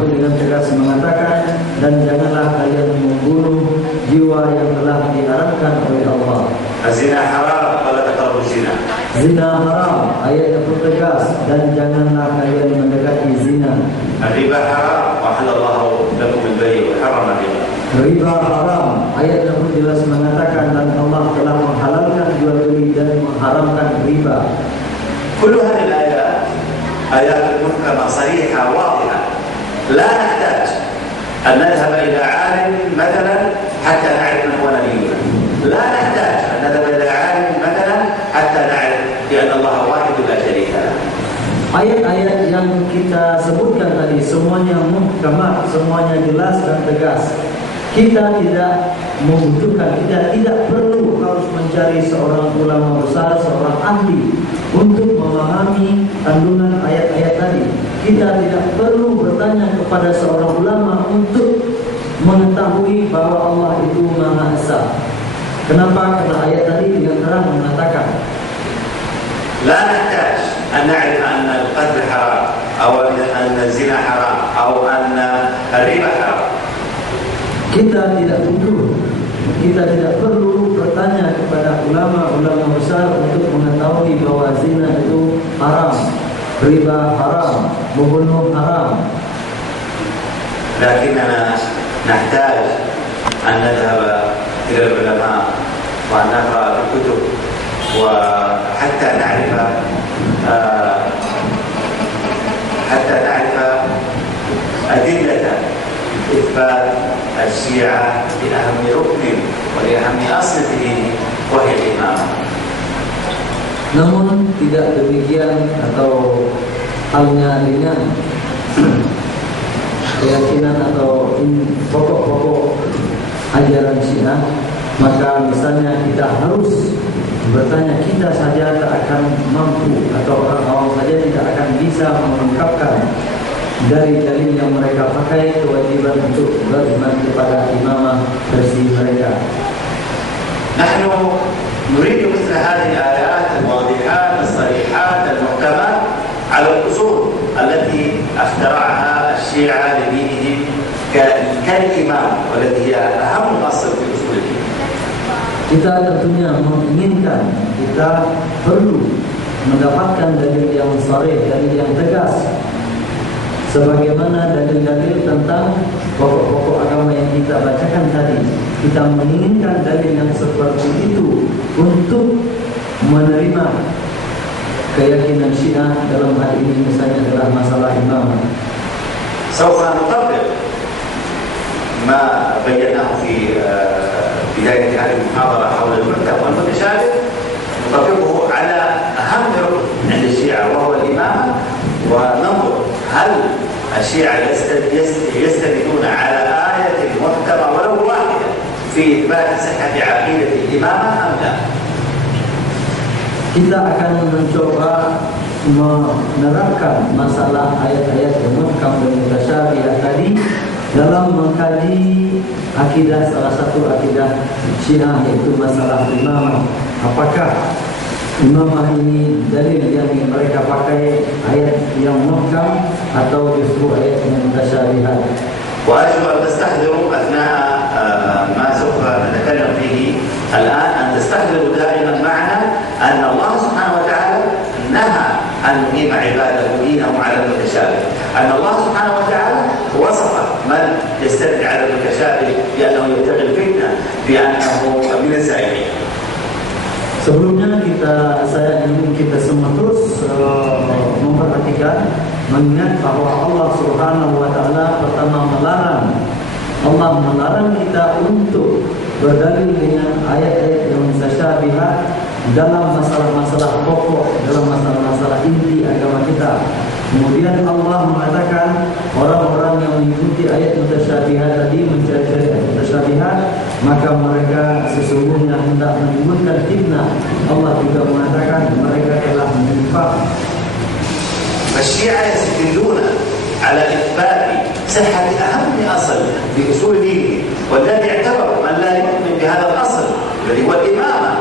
dengan tegas mengatakan, dan janganlah kalian membunuh jiwa yang telah diharamkan oleh Allah. Zina haram, wala taqrabu zina. Zina haram, ayatnya pun tegas, dan janganlah kalian mendekati zina. Riba haram, wa halallahu lakum al-bay' wa harrama riba. Riba haram, ayatnya pun jelas mengatakan, dan Allah telah menghalalkan jual beli dan mengharamkan riba. كل هذه الآيات آيات محكمة صريحة واضحة، لا نحتاج أن نذهب إلى عالم مثلا حتى نعرف من هو نبينا، لا نحتاج أن نذهب إلى عالم مثلا حتى نعرف بأن الله واحد لا شريك له. Ayat-ayat yang kita sebutkan tadi semuanya muhkamat, semuanya jelas dan tegas. Kita tidak membutuhkan, kita tidak perlu harus mencari seorang ulama besar, seorang ahli untuk memahami kandungan ayat-ayat tadi. Kita tidak perlu bertanya kepada seorang ulama untuk mengetahui bahwa Allah itu Maha Esa. Kenapa? Karena ayat tadi dengan terang mengatakan, لا نحتاج أن نعرف أن القتل حرام أو أن الزنا حرام أو أن الربا حرام. Kita tidak perlu bertanya kepada ulama-ulama besar untuk mengetahui bahwa zina itu haram, riba haram, membunuh haram. لكننا نحتاج أن نذهب إلى العلماء وأن نقرأ في الكتب وحتى نعرف أدلة إثبات الشيعة لأهم ركن ولأهم أصل في دينه وهي الإمامة. Namun tidak demikian atau halnya dengan keyakinan atau pokok-pokok ajaran Syiah, maka misalnya kita harus bertanya, kita saja tak akan mampu atau orang awam saja tidak akan bisa mengungkapkan dari dalil yang mereka pakai kewajiban untuk beriman kepada imamah versi mereka. نحن نريد مثل هذه الآيات الواضحات الصريحات المحكمات على الأصول التي اخترعها الشيعة لدينهم كالإمام والتي هي أهم أصل في أصول الدين. Kita tentunya menginginkan, kita perlu mendapatkan dalil yang sharih, dalil yang tegas, sebagaimana dalil-dalil tentang pokok-pokok agama yang kita bacakan tadi. Kita menginginkan dalil yang seperti itu untuk menerima keyakinan Syiah dalam hal ini misalnya adalah masalah imam. سوف نطبق ما بيناه في بداية هذه المحاضرة حول المحكم والمتشابه، نطبقه على أهم ركن عند الشيعة وهو الإمامة، وننظر هل الشيعة يستندون على آية محكمة ولو واحدة في إثبات صحة عقيدة الإمامة أم لا. Kita akan mencoba menerapkan masalah ayat-ayat yang muhkam dan mutasyabih tadi dalam mengkaji akidah, salah satu akidah Syiah, yaitu masalah imamah. Apakah imamah ini dalil yang mereka pakai ayat yang muhkam atau justru ayat yang mutasyabihat? وأرجو أن تستحضروا أثناء ما سوف نتكلم فيه الآن أن تستحضروا دائما معنا أن الله سبحانه وتعالى نهى أن نقيم عباده دينهم على المتشابه، أن الله سبحانه وتعالى وصف من يستند على المتشابه بأنه يبتغي الفتنة بأنه من الزائغين. Sebelumnya saya ingin kita semua terus memperhatikan, mengingat bahwa Allah Subhanahu wa taala pertama melarang kita untuk berdalil dengan ayat-ayat yang mutasyabihat dalam masalah-masalah pokok, dalam masalah-masalah inti agama kita. Kemudian Allah mengatakan orang-orang yang mengikuti ayat mutasyabihat tadi, mencari ayat mutasyabihat, maka mereka sesungguhnya hendak menimbulkan fitnah. Allah juga mengatakan mereka telah menyimpang. فالشيعة يستدلون على إثبات صحة أهم أصل في أصول دينه، والذي اعتبر من لا يؤمن بهذا الأصل الذي هو الإمامة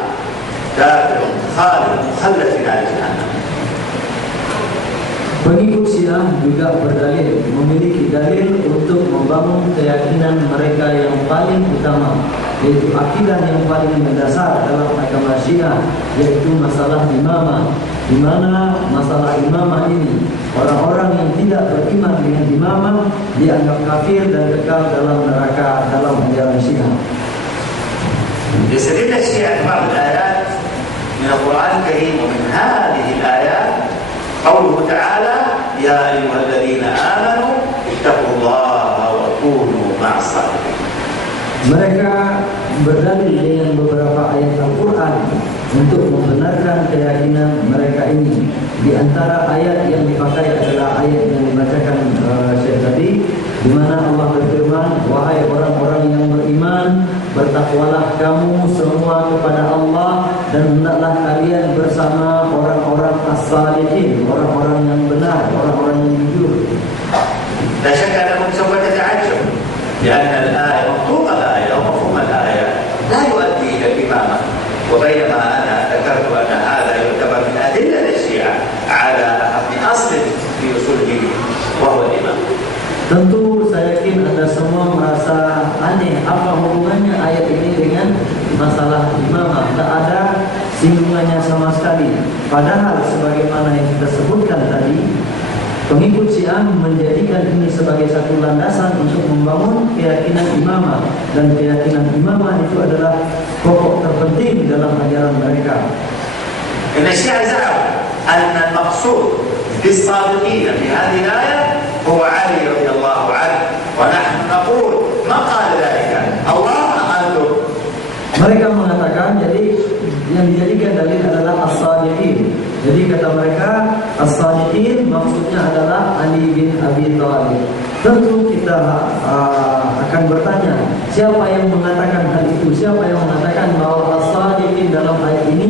كافر خالد مخلد في نار جهنم. Pengikut Syiah juga berdalil, memiliki dalil untuk membangun keyakinan mereka yang paling utama, yaitu akidah yang paling mendasar dalam agama Syiah, yaitu masalah imamah. Di mana masalah imamah ini orang-orang yang tidak beriman dengan imamah dianggap kafir dan kekal dalam neraka dalam ajaran Syiah. يستدل الشيعة بعض الآيات من القرآن الكريم ومن هذه الآيات قوله تعالى يا أيها الذين آمنوا اتقوا الله وكونوا مع الصادقين. Mereka berdalil dengan beberapa ayat Al-Quran untuk membenarkan keyakinan mereka ini. Di antara ayat yang dipakai adalah ayat yang dibacakan Syekh tadi, di mana Allah berfirman, wahai orang-orang yang beriman, bertakwalah kamu semua kepada Allah dan hendaklah kalian bersama orang-orang as-salihin, orang-orang yang benar, orang-orang yang jujur. لا شك أنكم سوف تتعجب لأن الآية مطلوب الآية أو مفهوم الآية لا يؤدي إلى الإمامة، وبينما أنا ذكرت أن هذا يعتبر من أدلة الشيعة على أصل في أصولهم وهو الإمام. Tentu saya yakin Anda semua merasa aneh apa hubungannya ayat ini dengan masalah imamah. Tak ada singgungannya sama sekali. Padahal sebagaimana yang kita sebutkan tadi, pengikut Syiah menjadikan ini sebagai satu landasan untuk membangun keyakinan imamah, dan keyakinan imamah itu adalah pokok terpenting dalam ajaran mereka. إن الشيعة زعموا أن المقصود بالصادقين في هذه الآية هو علي رضي الله عنه، ونحن نقول ما قال ذلك الله أنتم. Mereka mengatakan jadi yang dijadikan dalil adalah as-sadiqin. Jadi kata mereka as-sadiqin maksudnya adalah Ali bin Abi Thalib. Tentu kita akan bertanya, siapa yang mengatakan hal itu? Siapa yang mengatakan bahwa as-sadiqin dalam ayat ini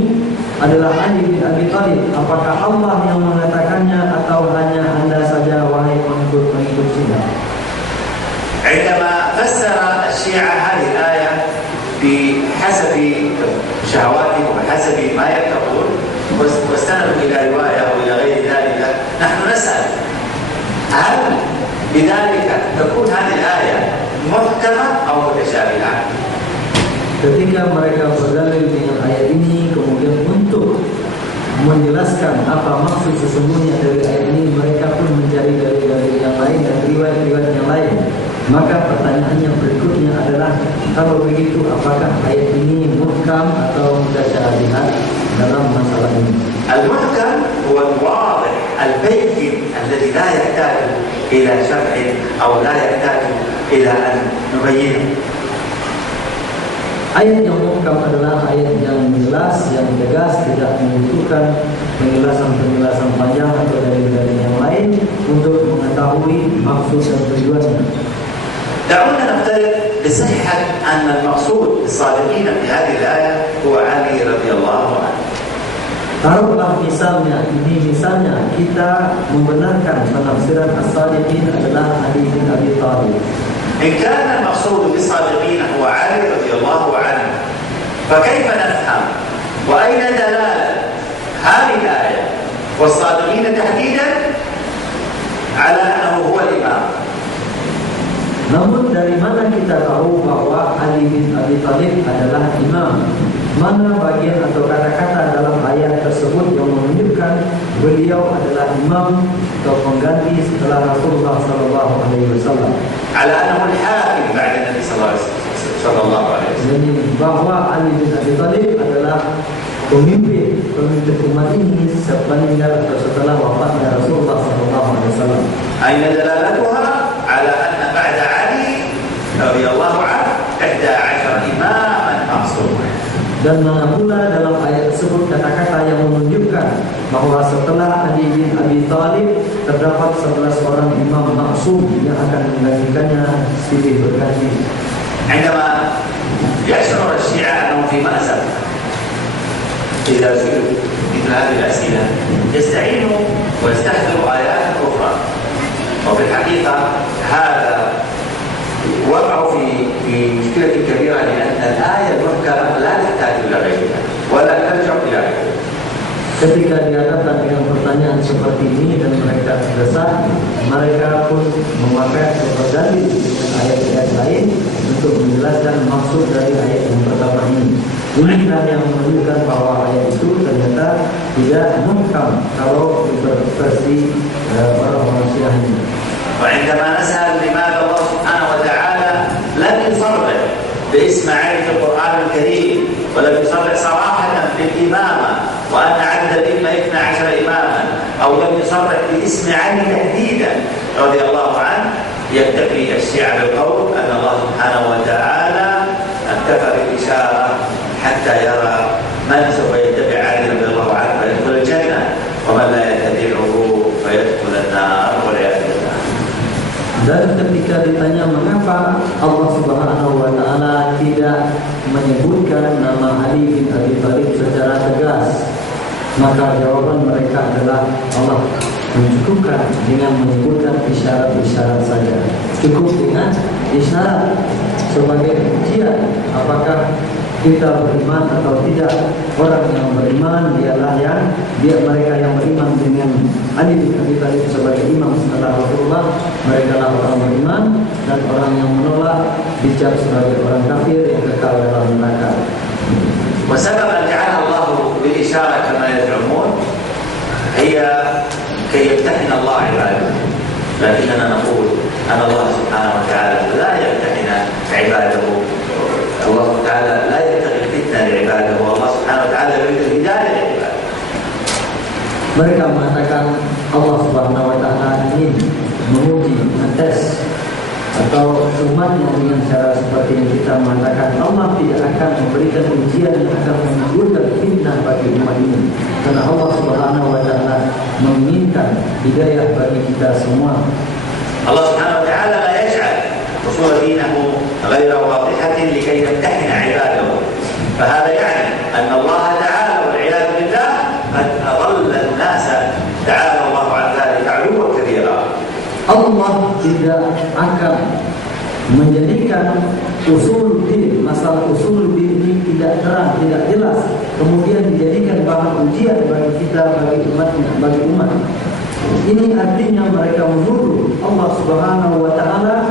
adalah Ali bin Abi Thalib? Apakah Allah yang mengatakannya atau hanya Anda saja wahai pengikut-pengikut Syiah? عندما فسر الشيعة هذه الآية بحسب شهواتهم وبحسب ما يتقون واستندوا إلى رواية أو إلى غير ذلك، نحن نسأل هل بذلك تكون هذه الآية محكمة أو متشابهة؟ Ketika mereka berdalil dengan ayat ini, kemudian untuk menjelaskan apa maksud sesungguhnya dari ayat ini, mereka pun mencari dalil-dalil yang lain dan riwayat-riwayat yang lain. Maka pertanyaannya berikutnya adalah, kalau begitu apakah ayat ini muhkam atau mutasyabihat dalam masalah ini? المحكم هو الواضح البين الذي لا يحتاج إلى شرح أو لا يحتاج إلى أن نبينه. Ayat yang muhkam adalah ayat yang jelas, yang tegas, tidak membutuhkan penjelasan-penjelasan panjang atau dalil-dalil yang lain untuk mengetahui maksud dan tujuannya. دعونا نفترض بصحة أن المقصود بالصادقين في هذه الآية هو علي رضي الله عنه. Taruhlah misalnya kita membenarkan penafsiran as-sadiqin adalah Ali bin Abi Thalib. إن كان المقصود بالصادقين هو علي رضي الله عنه، فكيف نفهم وأين دلالة هذه الآية والصادقين تحديدا على أنه هو الإمام؟ Namun dari mana kita tahu bahwa Ali bin Abi Thalib adalah imam? Mana bagian atau kata-kata dalam ayat tersebut yang menunjukkan beliau adalah imam atau pengganti setelah Rasulullah SAW? على أنه الحاكم بعد النبي صلى الله عليه وسلم. Jadi bahwa Ali bin Abi Thalib adalah pemimpin umat ini sepeninggal atau setelah wafatnya Rasulullah SAW. أين دلالتها على أن بعد علي رضي الله عنه 11 إماما معصوما. Dan mana pula dalam ayat tersebut kata-kata yang menunjukkan bahwa setelah Ali bin Abi Thalib terdapat 11 orang imam maksum yang akan menggantikannya silih berganti. عندما يشعر الشيعة أنهم في مأزق إذا سئلوا مثل هذه الأسئلة يستعينوا ويستحضروا آيات أخرى، وفي الحقيقة هذا وقعوا في مشكلة كبيرة، لأن الآية المحكمة لا تحتاج إلى غيرها ولا ترجع إلى غيرها. Ketika dihadapkan dengan pertanyaan seperti ini dan mereka terdesak, maka berdalil dengan ayat-ayat lain untuk menjelaskan maksud dari ayat yang pertama ini. Inilah yang menunjukkan bahwa ayat itu ternyata tidak muhkam kalau versi orang-orang Syiah ini. وعندما نسأل لماذا الله سبحانه وتعالى لم يصرح باسم علي في القرآن الكريم ولم يصرح صراحة بالإمامة وأن عدد الأئمة 12 إماما أو لم يصرح باسم علي تحديدا رضي الله عنه، يكتفي الشيعة بالقول أن الله سبحانه وتعالى اكتفى بالإشارة حتى يرى من سوف يتبع علي رضي الله عنه فيدخل الجنة ومن لا يتبعه فيدخل النار والعياذ بالله. Dan ketika ditanya mengapa Allah Subhanahu wa taala tidak menyebutkan nama Ali bin Abi Thalib secara tegas, maka jawaban mereka adalah Allah mencukupkan dengan menyebutkan isyarat-isyarat saja. Cukup dengan isyarat sebagai ujian apakah kita beriman atau tidak. Orang yang beriman mereka yang beriman dengan Ali bin Abi Thalib sebagai imam setelah Rasulullah, mereka lah orang beriman, dan orang yang menolak dicap sebagai orang kafir yang kekal dalam neraka. وسبب أن جعلها الله بالإشارة كما يزعمون هي كي يمتحن الله عباده، لكننا نقول أن الله سبحانه وتعالى لا يمتحن عباده. الله تعالى لا يبتغي الفتنة لعباده، والله سبحانه وتعالى يريد الهداية لعباده. Mereka mengatakan Allah Subhanahu wa taala ingin menguji, mentes atau umatnya dengan cara seperti yang kita mengatakan Allah tidak akan memberikan ujian yang akan menimbulkan fitnah bagi umat ini, karena Allah Subhanahu wa taala menginginkan hidayah bagi kita semua. Allah Subhanahu wa taala la yaj'al usul dinahu غير واضحة لكي يمتحن عباده، فهذا يعني أن الله تعالى والعياذ بالله قد أضل الناس تعالى الله عن ذلك علوا كبيرا. Allah tidak akan menjadikan masalah usul ini tidak terang, tidak jelas, kemudian dijadikan bahan ujian bagi kita, bagi umat. Ini artinya mereka menuduh Allah Subhanahu wa taala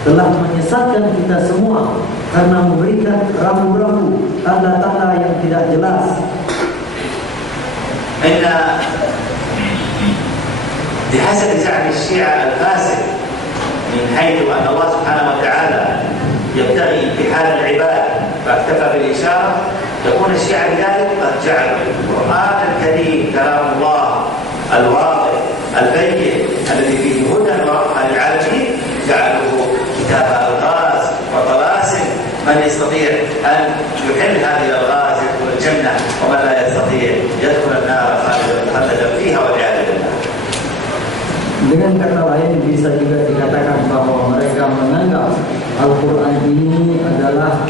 telah menyesatkan kita semua karena memberikan rambu-rambu, tanda-tanda yang tidak jelas. بحسب زعم الشيعة الفاسد من حيث أن الله سبحانه وتعالى يبتغي امتحان العباد فاكتفى بالإشارة، يكون الشيعة بذلك قد جعلوا القرآن الكريم كلام الله الواضح البين الذي فيه هدى ورحمة للعالمين جعلوه كتاب ألغاز وطلاسم، من يستطيع أن يحل هذه الألغاز يدخل الجنة ومن لا يستطيع يدخل النار خالدا فيها والعياذ بالله. Dengan kata lain bisa juga dikatakan bahwa mereka menganggap Al-Quran ini adalah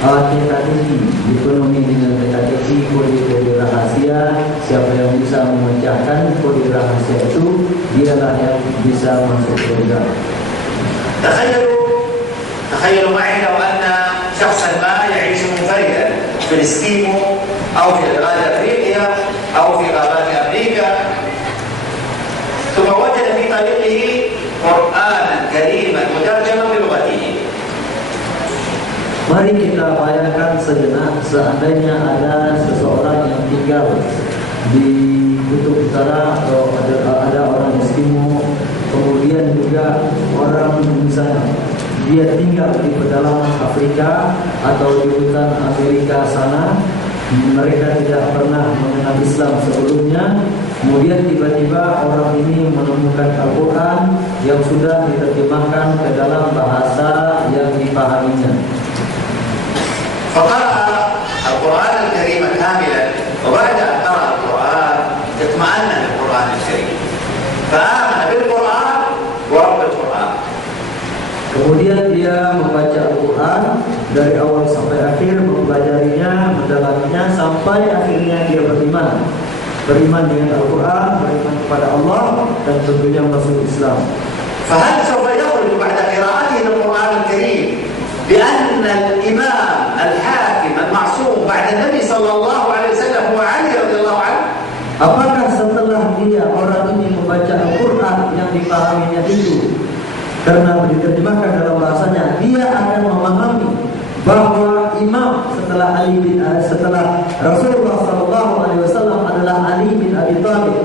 teka-teki, dipenuhi dengan teka-teki, kode-kode rahasia. Siapa yang bisa memecahkan kode rahasia itu, dialah yang bisa masuk surga. تخيلوا معي لو أن شخصا ما يعيش منفردا في الإسكيمو أو في غابات أفريقيا أو في غابات أمريكا، ثم وجد في طريقه قرآنا كريما مترجما بلغته. Mari kita bayangkan sejenak seandainya ada seseorang yang tinggal di kutub utara atau ada orang Eskimo, kemudian juga orang misalnya dia tinggal di pedalaman Afrika atau di hutan Amerika sana, mereka tidak pernah mengenal Islam sebelumnya. Kemudian tiba-tiba orang ini menemukan Al-Quran yang sudah diterjemahkan ke dalam bahasa yang dipahaminya. فقرأ القرآن الكريم كاملا، وبعد أن قرأ القرآن اطمأن للقرآن الكريم فآمن بالقرآن ورب القرآن. Kemudian dia membaca Al-Quran dari awal sampai akhir, mempelajarinya, mendalaminya, sampai akhirnya dia beriman dengan Al-Quran, beriman kepada Allah, dan tentunya masuk Islam. فهل سوف يخرج بعد قراءته للقرآن الكريم بأن الإمام الحاكم المعصوم بعد النبي صلى الله عليه وسلم هو علي رضي الله عنه؟ Apakah setelah dia orang ini membaca Al-Quran yang dipahaminya itu, diterjemahkan dalam bahasanya, dia akan memahami bahwa imam setelah Rasulullah SAW adalah Ali bin Abi Thalib.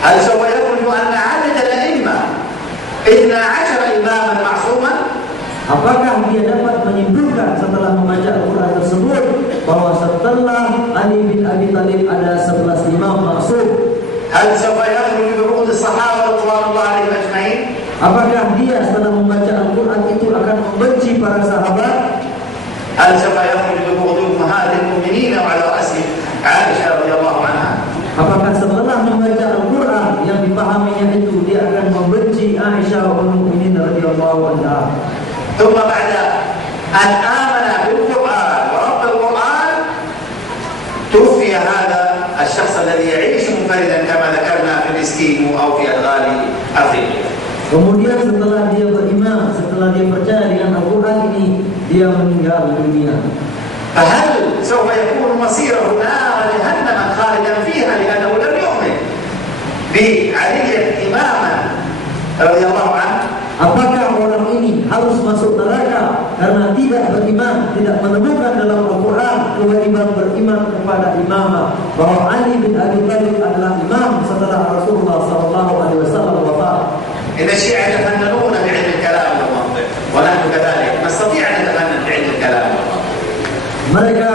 هل سوف يخرج أن عدد الأئمة 12 إماما معصوما؟ Apakah dia dapat menyimpulkan setelah membaca Al-Quran tersebut bahwa setelah Ali bin Abi Thalib ada 11 imam maksum? هل سوف يخرج بروض الصحابة رضوان الله عليهم أجمعين؟ Apakah dia setelah membaca Al-Quran itu akan membenci para sahabat? هل سوف يخرج ببغض أمهات المؤمنين وعلى رأسهم عائشة رضي الله عنها؟ Apakah setelah membaca Al-Quran yang dipahaminya itu dia akan membenci Aisyah ummul mukminin radhiyallahu anha? ثم بعد أن آمن بالقرآن ورب القرآن توفي هذا الشخص الذي يعيش منفردا كما ذكرنا في الإسكيمو أو في أدغال أفريقيا. Kemudian setelah dia beriman, setelah dia percaya dengan Al-Quran ini, dia meninggal dunia. فهل سوف يكون مصيره نار جهنم خالدا فيها لأنه لم يؤمن بعلي إماما رضي الله عنه؟ Apakah orang ini harus masuk neraka karena tidak beriman, tidak menemukan dalam Al-Quran kewajiban beriman kepada imam bahwa Ali bin Abi Thalib adalah imam setelah Rasulullah SAW wafat? إن الشيعة يتفننون بعلم الكلام والمنطق ونحن كذلك نستطيع أن نتفنن بعلم الكلام والمنطق. Mereka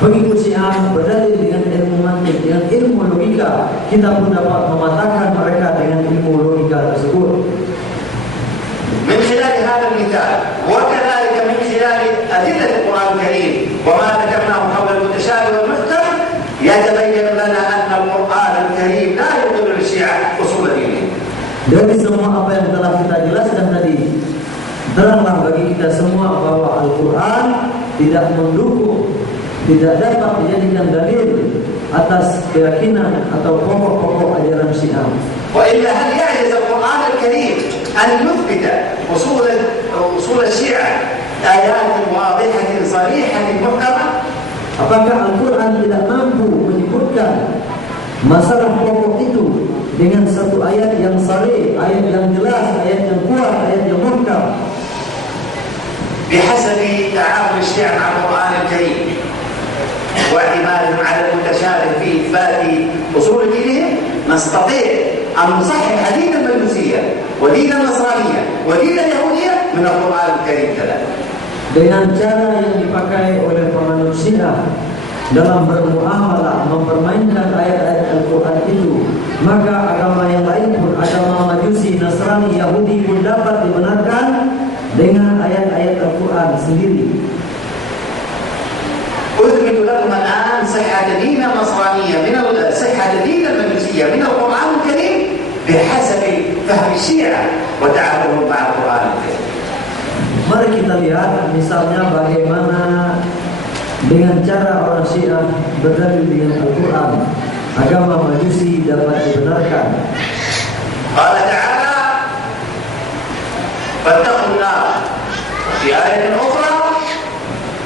pengikut Syiah berdalil dengan ilmu mantik, dengan ilmu logika. Kita pun dapat mematahkan mereka dengan ilmu logika tersebut. من خلال هذا المثال وكذلك من خلال أدلة القرآن الكريم وما ذكرناه حول المتشابه والمحكم يتبين لنا أن القرآن الكريم لا يضل للشيعة أصول دينهم. Dari semua apa yang telah kita jelaskan tadi, teranglah bagi kita semua bahwa Al-Quran tidak mendukung, tidak dapat dijadikan dalil atas keyakinan atau pokok-pokok ajaran Syiah. وإلا هل يعجز القرآن الكريم أن يثبت أصول الشيعة آيات واضحة صريحة محكمة؟ Apakah Al-Quran tidak mampu menyebutkan masalah pokok itu dengan satu ayat yang sharih, ayat yang jelas, ayat yang kuat, ayat yang muhkam? بحسب تعامل الشيعة مع القرآن الكريم واعتمادهم على المتشابه في إثبات أصول دينهم نستطيع أن نصحح دين المجوسية ودين النصرانية ودين اليهودية من القرآن الكريم كذلك. Dengan cara yang dipakai oleh penganut Syiah dalam bermuamalah mempermainkan ayat-ayat Al-Quran itu, maka agama yang lain pun, agama Majusi, Nasrani, Yahudi pun dapat dibenarkan dengan ayat-ayat Al-Quran sendiri. أثبت لكم الآن صحة دين النصرانية من صحة دين المجوسية من القرآن الكريم بحسب فهم الشيعة وتعاملهم مع القرآن الكريم. Mari kita lihat misalnya bagaimana dengan cara orang Syiah berdalil dengan Al-Quran, agama Majusi dapat dibenarkan. قال تعالى فاتقوا النار. في آية أخرى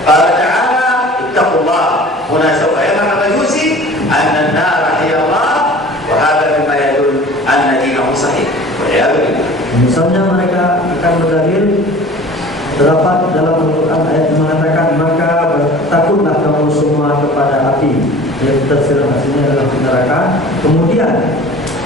قال تعالى اتقوا الله. هنا سوف يفهم المجوسي أن النار هي الله وهذا مما يدل أن دينه صحيح والعياذ بالله. Misalnya mereka akan berdalil terdapat dalam Al-Quran ayat yang mengatakan maka takutlah kamu semua kepada api yang tersirat hasilnya adalah neraka. Kemudian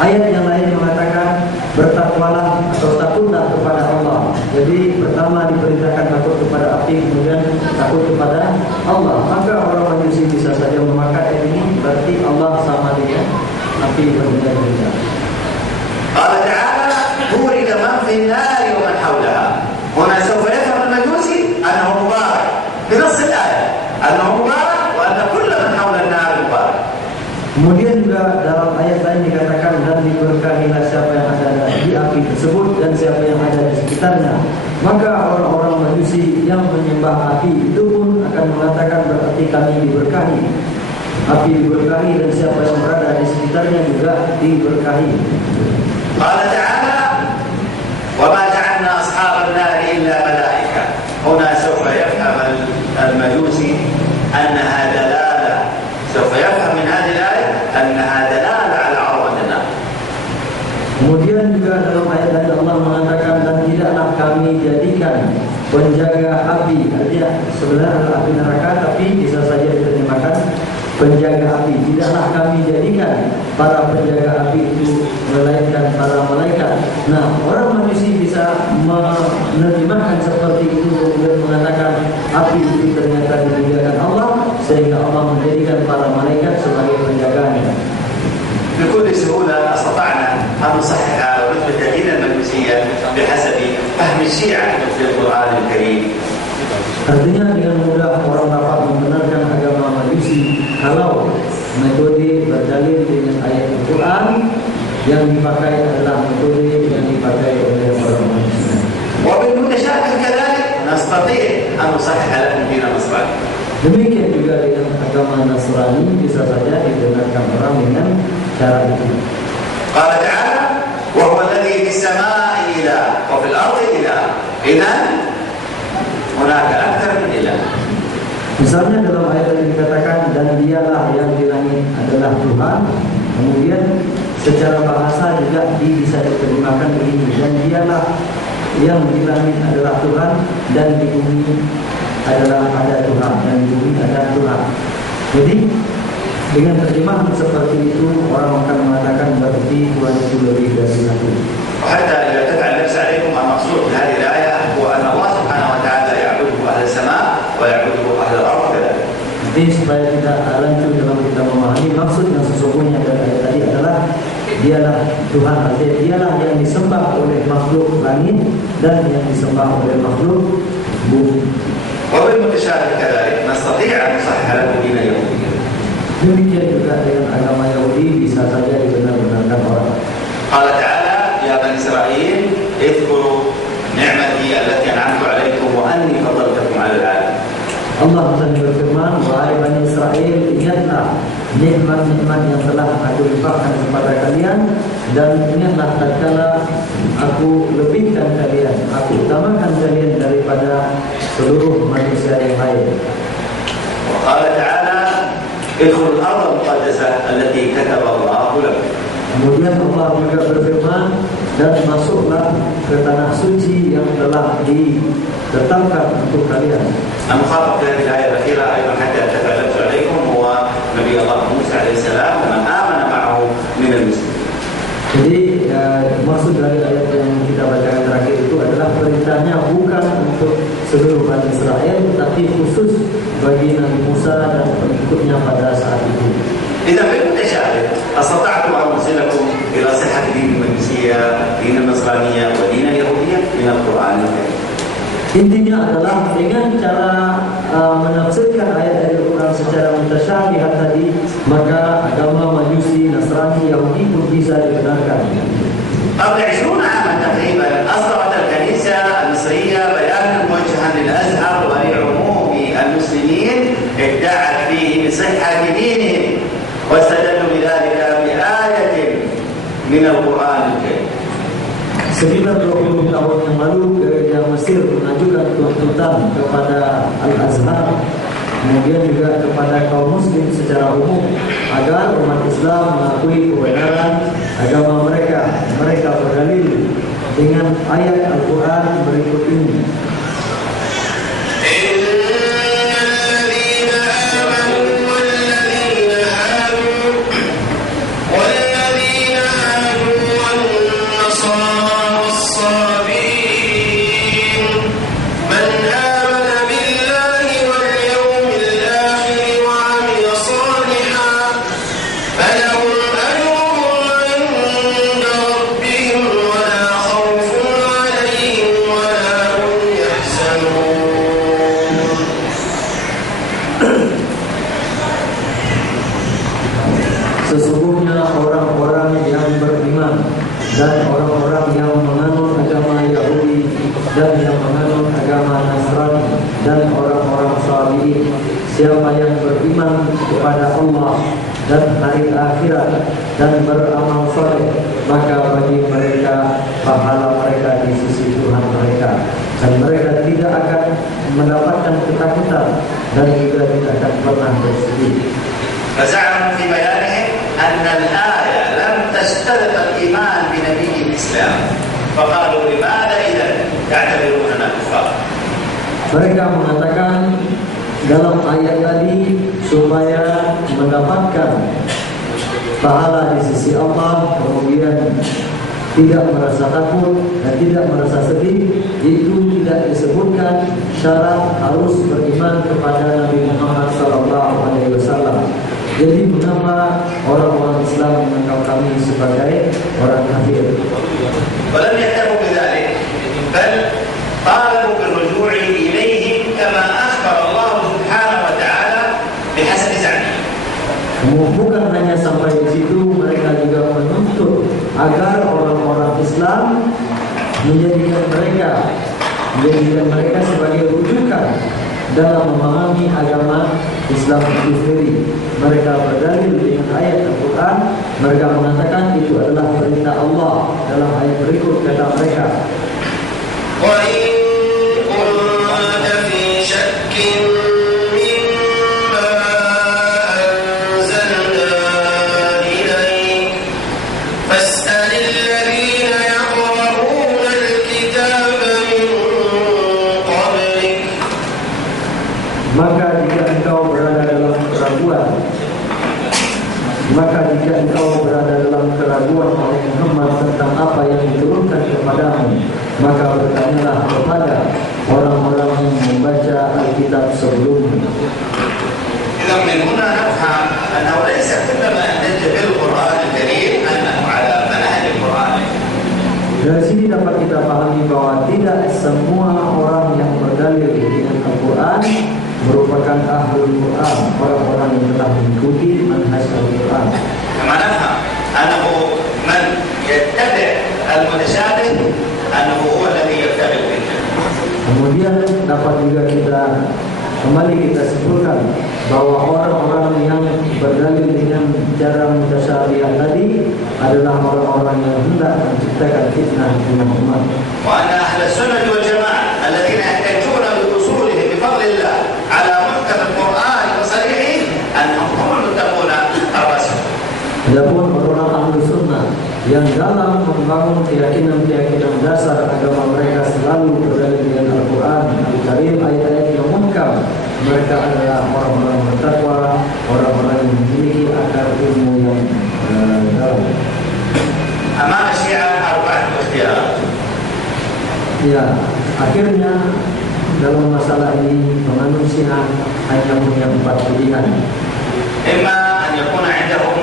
ayat yang lain mengatakan bertakwalah atau takutlah kepada Allah. Jadi pertama diperintahkan takut kepada api, kemudian takut kepada Allah. Maka orang Majusi bisa saja memakai ayat ini berarti Allah sama dengan api berbeda-beda. قال تعالى بورك من في النار ومن حولها. هنا سوف يفهم المجوسي أنه مبارك بنص الآية أنه مبارك وأن كل من حول النار مبارك. Kemudian juga dalam ayat lain dikatakan dan diberkahilah siapa yang ada di api tersebut dan siapa yang ada di sekitarnya. Maka orang-orang Majusi yang menyembah api itu pun akan mengatakan berarti kami diberkahi. Api diberkahi dan siapa yang berada di sekitarnya juga diberkahi. قال تعالى وما جعلنا أصحاب النار إلا ملائكة. هنا سوف يفهم المجوسي أنها دلالة، سوف يفهم من هذه الآية أنها دلالة على عظمة النار. Kemudian juga dalam ayat lain Allah mengatakan dan tidaklah kami kami jadikan penjaga api. Artinya sebenarnya adalah api neraka, tapi bisa saja diterjemahkan penjaga api. Tidaklah kami jadikan para penjaga api itu melainkan para malaikat. Nah, orang manusia bisa menerjemahkan seperti itu dan mengatakan api itu ternyata dimuliakan Allah, sehingga Allah menjadikan para malaikat sebagai penjaganya. بكل سهولة استطعنا أن نصحح رتبة الدين المجوسية بحسب فهم الشيعة للقرآن الكريم. Artinya dengan mudah orang dapat membenarkan agama Majusi kalau metode berdalil dengan ayat Al-Quran yang dipakai adalah metode yang dipakai oleh orang Majusi. وبالمتشابه كذلك نستطيع أن نصحح لكم دين النصراني. Demikian juga dengan agama Nasrani bisa saja dibenarkan orang dengan cara itu. قال تعالى وهو الذي في السماء إله وفي الأرض إله. إذن هناك أكثر من إله. Misalnya dalam ayat yang dikatakan dan dialah yang di langit adalah Tuhan. Kemudian secara bahasa juga bisa diterjemahkan begini, dan dialah yang di langit adalah Tuhan dan di bumi adalah ada Tuhan, dan di bumi ada Tuhan. Jadi dengan terjemahan seperti itu orang akan mengatakan berarti Tuhan itu lebih dari satu. وحتى إذا تبع النفس عليكم المقصود في هذه الآية هو أن الله سبحانه وتعالى يعبده أهل السماء ويعبده أهل الأرض كذلك. Jadi supaya tidak lanjut dalam kita memahami maksud yang sesungguhnya dari ayat tadi adalah dialah Tuhan, artinya dialah yang disembah oleh makhluk langit dan yang disembah oleh makhluk bumi. وبالمتشابه كذلك نستطيع أن نصحح لكم دين اليهودية. Demikian juga dengan agama Yahudi bisa saja dibenar-benarkan orang. قال تعالى يا بني إسرائيل اذكروا نعمتي التي أنعمت عليكم وأني فضلتكم على العالم. Allah berfirman, wahai Bani Israel, ingatlah nikmat-nikmat yang telah aku limpahkan kepada kalian, dan ingatlah tatkala aku lebihkan kalian, aku utamakan kalian daripada seluruh manusia yang lain. وقال تعالى ادخلوا الأرض المقدسة التي كتب الله لكم. Kemudian Allah juga berfirman, dan masuklah ke tanah suci yang telah ditetapkan untuk kalian. المخاطب في هذه الآية الأخيرة أيضا حتى أتكلمت عليكم هو نبي الله موسى عليه السلام ومن آمن معه من المسلمين. Jadi maksud dari ayat yang kita bacakan terakhir itu adalah perintahnya bukan untuk seluruh Bani Israel, tapi khusus bagi Nabi Musa dan pengikutnya pada saat itu. إذا بالمتشابه استطعتم أن أوصلكم إلى صحة دين المجوسية، دين النصرانية ودين اليهودية من القرآن الكريم. Intinya adalah dengan cara menafsirkan ayat-ayat Al-Quran secara mutasyabih tadi, maka agama Majusi, Nasrani, Yahudi pun bisa dibenarkan. قبل 20 عاما تقريبا أصدرت الكنيسة المصرية بيانا موجها للأزهر ولعموم المسلمين ادعت فيه بصحة دينهم واستدلوا بذلك بآية من القرآن الكريم. Sekitar 20 tahun yang lalu gereja Mesir mengajukan tuntutan kepada Al-Azhar, kemudian juga kepada kaum muslim secara umum, agar umat Islam mengakui kebenaran agama mereka. Mereka berdalil dengan ayat Al-Quran berikut ini. Sesungguhnya orang-orang yang beriman dan orang-orang yang menganut agama Yahudi dan yang menganut agama Nasrani dan orang-orang Sabi'in, siapa yang beriman kepada Allah dan hari akhirat dan beramal saleh, maka bagi mereka pahala mereka di sisi Tuhan mereka, dan mereka tidak akan mendapatkan ketakutan dan juga tidak akan pernah bersedih. فزعموا في بيانهم أن الآية لم تشترط الإيمان بنبي الإسلام فقالوا لماذا إذا تعتبروننا كفار. Mereka mengatakan dalam ayat tadi supaya mendapatkan pahala di sisi Allah, kemudian tidak merasa takut dan tidak merasa sedih, itu tidak disebutkan syarat harus beriman kepada Nabi Muhammad SAW. Jadi mengapa orang-orang Islam menganggap kami sebagai orang kafir? ولم يكتفوا بذلك بل طالبوا بالرجوع إليهم كما أخبر الله سبحانه وتعالى بحسب زعمهم. Bukan hanya sampai di situ, mereka juga menuntut agar orang-orang Islam menjadikan mereka sebagai rujukan dalam memahami agama Islam itu sendiri. Mereka berdalil dengan ayat Al-Quran. Mereka mengatakan itu adalah perintah Allah. Dalam ayat berikut kata mereka, وَإِن كُنتَ فِي شَكٍّ مِّمَّا أَنزَلْنَا إِلَيْكَ فَاسْأَلِ الَّذِينَ يَقْرَؤُونَ الْكِتَابَ مِن قَبْلِكَ. Maka jika engkau berada dalam keraguan oleh Muhammad tentang apa yang diturunkan kepadamu, maka bertanyalah kepada orang-orang yang membaca Alkitab sebelumnya. إذا من هنا نفهم أنه ليس كل ما احتج بالقرآن الكريم أنه على منهج القرآن. Dari sini dapat kita pahami bahwa tidak semua orang yang berdalil dengan Al-Quran merupakan ahlul Quran, orang-orang yang telah mengikuti manhaj Al-Quran. كما نفهم أنه من يتبع المتشابه أنه هو الذي يبتغي الفتنة. Kemudian dapat juga kita simpulkan bahwa orang-orang yang berdalil dengan cara mutasyabihat tadi adalah orang-orang yang hendak menciptakan fitnah di umat. وأن أهل السنة والجماعة الذين يحتجون بأصولهم بفضل الله على محكم القرآن وصريحه أنهم هم المتقون الراسخون. Adapun orang ahli sunnah yang dalam membangun keyakinan dasar agama mereka selalu berdalil dengan Al-Quran Al-Karim, ayat-ayat yang muhkam, mereka adalah orang-orang bertakwa, orang-orang yang memiliki akar ilmu yang dalam. أمام الشيعة أربعة اختيارات. Ya, akhirnya dalam masalah ini penganut Syiah hanya punya 4 pilihan. إما أن يكون عندهم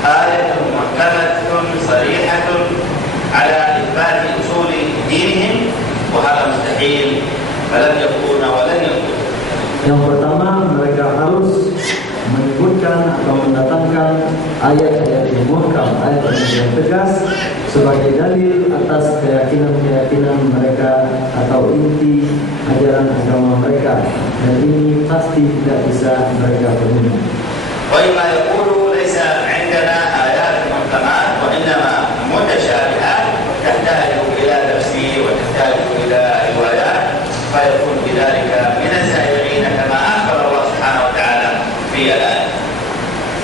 آية محكمة صريحة على إثبات أصول دينهم وهذا مستحيل فلن يكون ولن يكون. Yang pertama, mereka harus menyebutkan atau mendatangkan ayat-ayat yang muhkam, ayat yang tegas sebagai dalil atas keyakinan mereka atau inti ajaran agama mereka, dan ini pasti tidak bisa mereka penuhi. وإما يقول ليس عندنا آيات محكمات وإنما متشابهات تحتاج إلى تفسير وتحتاج إلى روايات فيكون بذلك من الزائغين كما أخبر الله سبحانه وتعالى في الآية.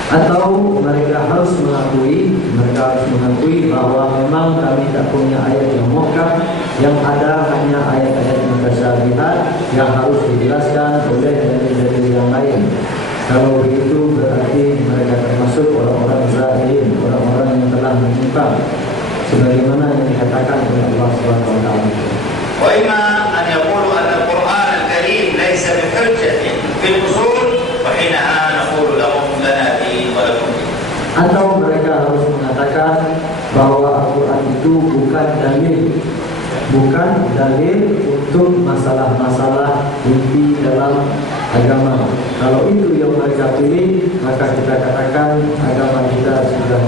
Atau mereka harus mengakui bahwa memang kami tak punya ayat yang muhkam, yang ada hanya ayat-ayat mutasyabihat yang harus dijelaskan oleh dalil-dalil yang lain. Kalau begitu berarti mereka termasuk orang-orang zalim, orang-orang yang telah menyimpang, sebagaimana yang dikatakan oleh Allah Subhanahu wa taala. وإما أن يقولوا أن القرآن الكريم ليس بحجة في الأصول وحينها نقول لهم لنا دين ولكم دين. Atau mereka harus mengatakan bahwa Al-Quran itu bukan dalil untuk masalah-masalah inti dalam agama. Kalau itu yang mereka pilih, maka kita katakan agama kita sudah